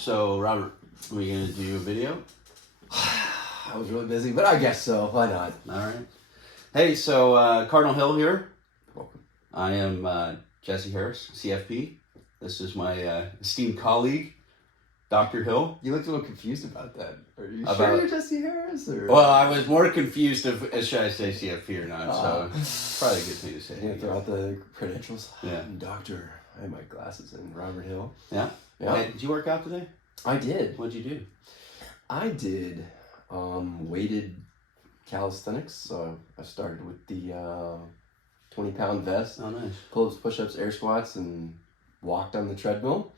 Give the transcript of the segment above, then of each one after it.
So, Robert, are we going to do a video? I was really busy, but I guess so. Why not? All right. Hey, so Cardinal Hill here. Welcome. I am Jesse Harris, CFP. This is my esteemed colleague, Dr. Hill. You looked a little confused about that. Are you About- sure you're Jesse Harris? Or? Well, I was more confused if should I say CFP or not, so probably a good thing to say. You throw out the credentials? Yeah. Doctor, I have my glasses in. Robert Hill. Yeah? Yeah. Hey, did you work out today? I did. What'd you do? I did weighted calisthenics. So I started with the 20-pound vest, Oh, nice. pull-ups, push-ups, air squats, and walked on the treadmill.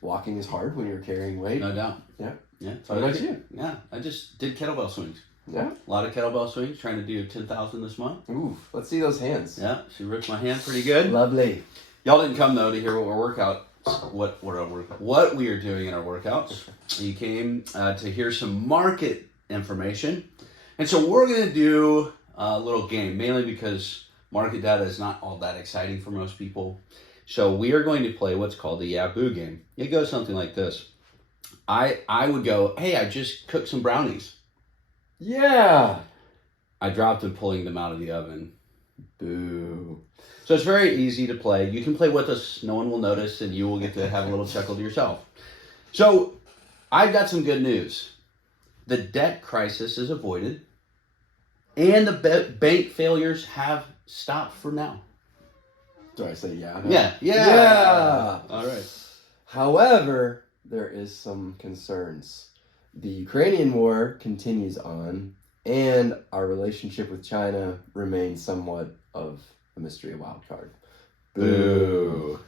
Walking is hard when you're carrying weight. No doubt. Yeah. Yeah. What about you? Yeah, I just did kettlebell swings. Yeah. A lot of kettlebell swings, trying to do 10,000 this month. Ooh, let's see those hands. Yeah, she ripped my hand pretty good. Lovely. Y'all didn't come though to hear what we are doing in our workouts. You came to hear some market information, and so we're gonna do a little game, mainly because market data is not all that exciting for most people. So we are going to play what's called the Yaboo game. It goes something like this. I would go, hey, I just cooked some brownies. Yeah. I dropped them pulling them out of the oven. Boo. So it's very easy to play. You can play with us. No one will notice, and you will get to have a little chuckle to yourself. So I've got some good news. The debt crisis is avoided, and the bank failures have stopped for now. Do I say yeah? No? Yeah. Yeah. All right. However, there is some concerns. The Ukrainian war continues on, and our relationship with China remains somewhat of a mystery, a wild card. Boo.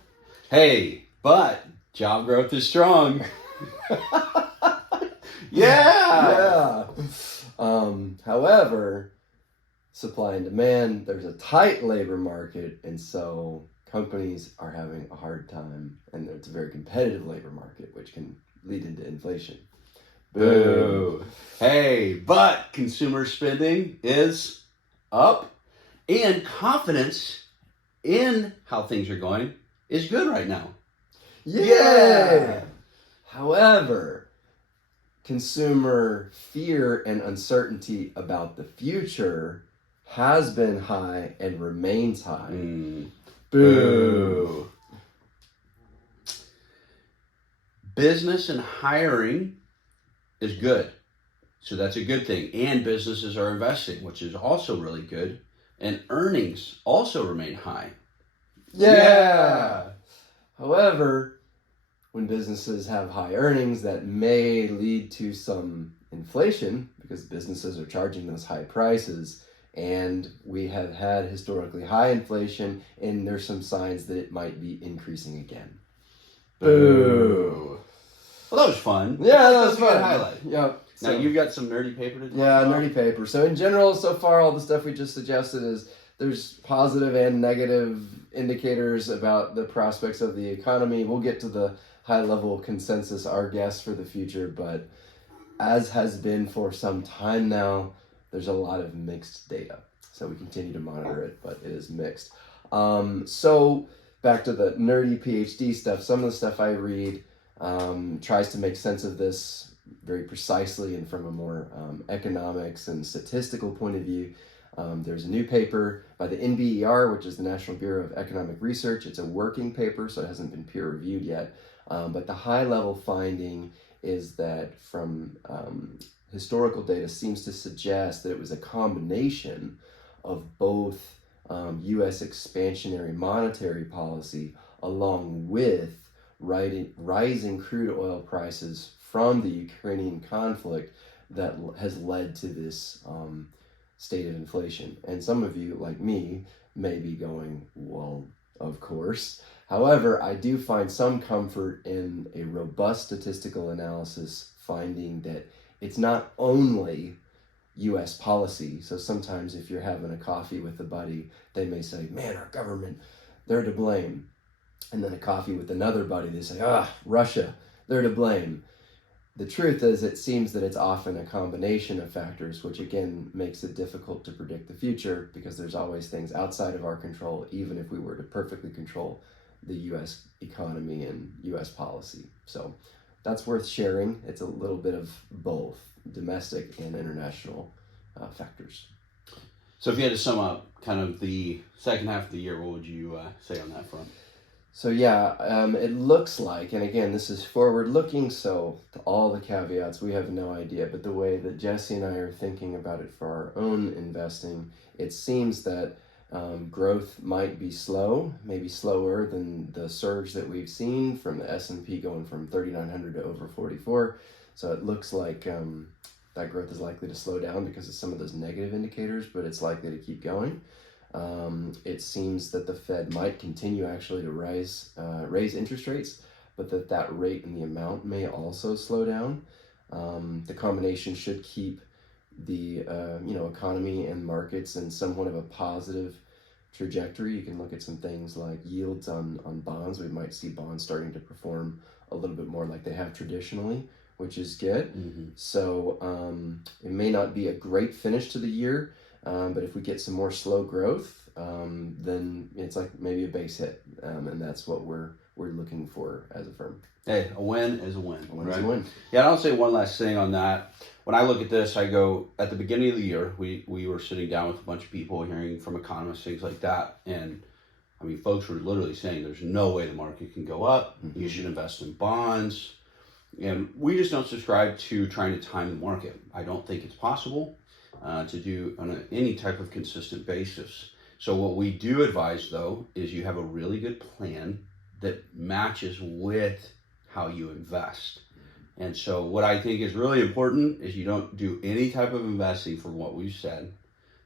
Hey, but job growth is strong. Yeah. However, supply and demand, there's a tight labor market, and so companies are having a hard time, and it's a very competitive labor market, which can lead into inflation. Boo. Hey, but consumer spending is up, and confidence in how things are going is good right now. Yeah. However, consumer fear and uncertainty about the future has been high and remains high. Boo. Business and hiring is good. So that's a good thing. And businesses are investing, which is also really good. And earnings also remain high. Yeah. However, when businesses have high earnings, that may lead to some inflation because businesses are charging those high prices. And we have had historically high inflation, and there's some signs that it might be increasing again. Boo. Well, that was fun. Yeah, that was a fun. good highlight. Yep. Now, you've got some nerdy paper to do? Yeah, nerdy paper. So in general, so far, all the stuff we just suggested is there's positive and negative indicators about the prospects of the economy. We'll get to the high-level consensus, our guess for the future, but as has been for some time now, there's a lot of mixed data. So we continue to monitor it, but it is mixed. So back to the nerdy PhD stuff. Some of the stuff I read tries to make sense of this very precisely and from a more economics and statistical point of view. There's a new paper by the NBER, which is the National Bureau of Economic Research. It's a working paper, so it hasn't been peer-reviewed yet. But the high-level finding is that from historical data seems to suggest that it was a combination of both U.S. expansionary monetary policy along with rising crude oil prices from the Ukrainian conflict that has led to this state of inflation. And some of you, like me, may be going, well, of course. However, I do find some comfort in a robust statistical analysis finding that it's not only U.S. policy. So sometimes if you're having a coffee with a buddy, they may say, man, our government, they're to blame. And then a coffee with another buddy, they say, Russia, they're to blame. The truth is, it seems that it's often a combination of factors, which again makes it difficult to predict the future because there's always things outside of our control, even if we were to perfectly control the U.S. economy and U.S. policy. So that's worth sharing. It's a little bit of both domestic and international factors. So if you had to sum up kind of the second half of the year, what would you say on that front? So it looks like, and again, this is forward looking, so to all the caveats, we have no idea, but the way that Jesse and I are thinking about it for our own investing, it seems that growth might be slow, maybe slower than the surge that we've seen from the S&P going from 3,900 to over 44. So it looks like that growth is likely to slow down because of some of those negative indicators, but it's likely to keep going. It seems that the Fed might continue actually to raise interest rates, but that rate and the amount may also slow down. The combination should keep the economy and markets in somewhat of a positive trajectory. You can look at some things like yields on bonds. We might see bonds starting to perform a little bit more like they have traditionally, which is good. Mm-hmm. So it may not be a great finish to the year, but if we get some more slow growth, then it's like maybe a base hit, and that's what we're looking for as a firm. Hey, a win is a win. A win is a win. Yeah, and I'll say one last thing on that. When I look at this, I go, at the beginning of the year, we were sitting down with a bunch of people, hearing from economists, things like that, and I mean, folks were literally saying there's no way the market can go up. Mm-hmm. You should invest in bonds. And we just don't subscribe to trying to time the market. I don't think it's possible to do on any type of consistent basis. So what we do advise, though, is you have a really good plan that matches with how you invest. And so what I think is really important is you don't do any type of investing from what we've said,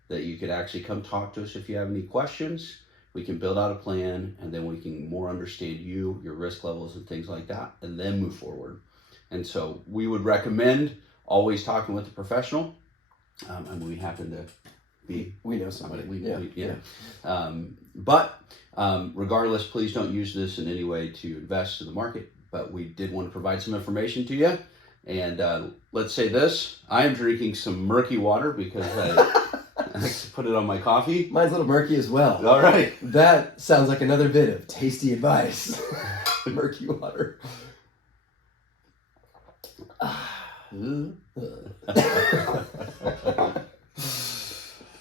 that you could actually come talk to us if you have any questions. We can build out a plan, and then we can more understand you, your risk levels and things like that, and then move forward. And so we would recommend always talking with a professional. And we happen to be... We know somebody. But regardless, please don't use this in any way to invest in the market. But we did want to provide some information to you. And let's say this, I am drinking some murky water because I put it on my coffee. Mine's a little murky as well. All right. That sounds like another bit of tasty advice. Murky water.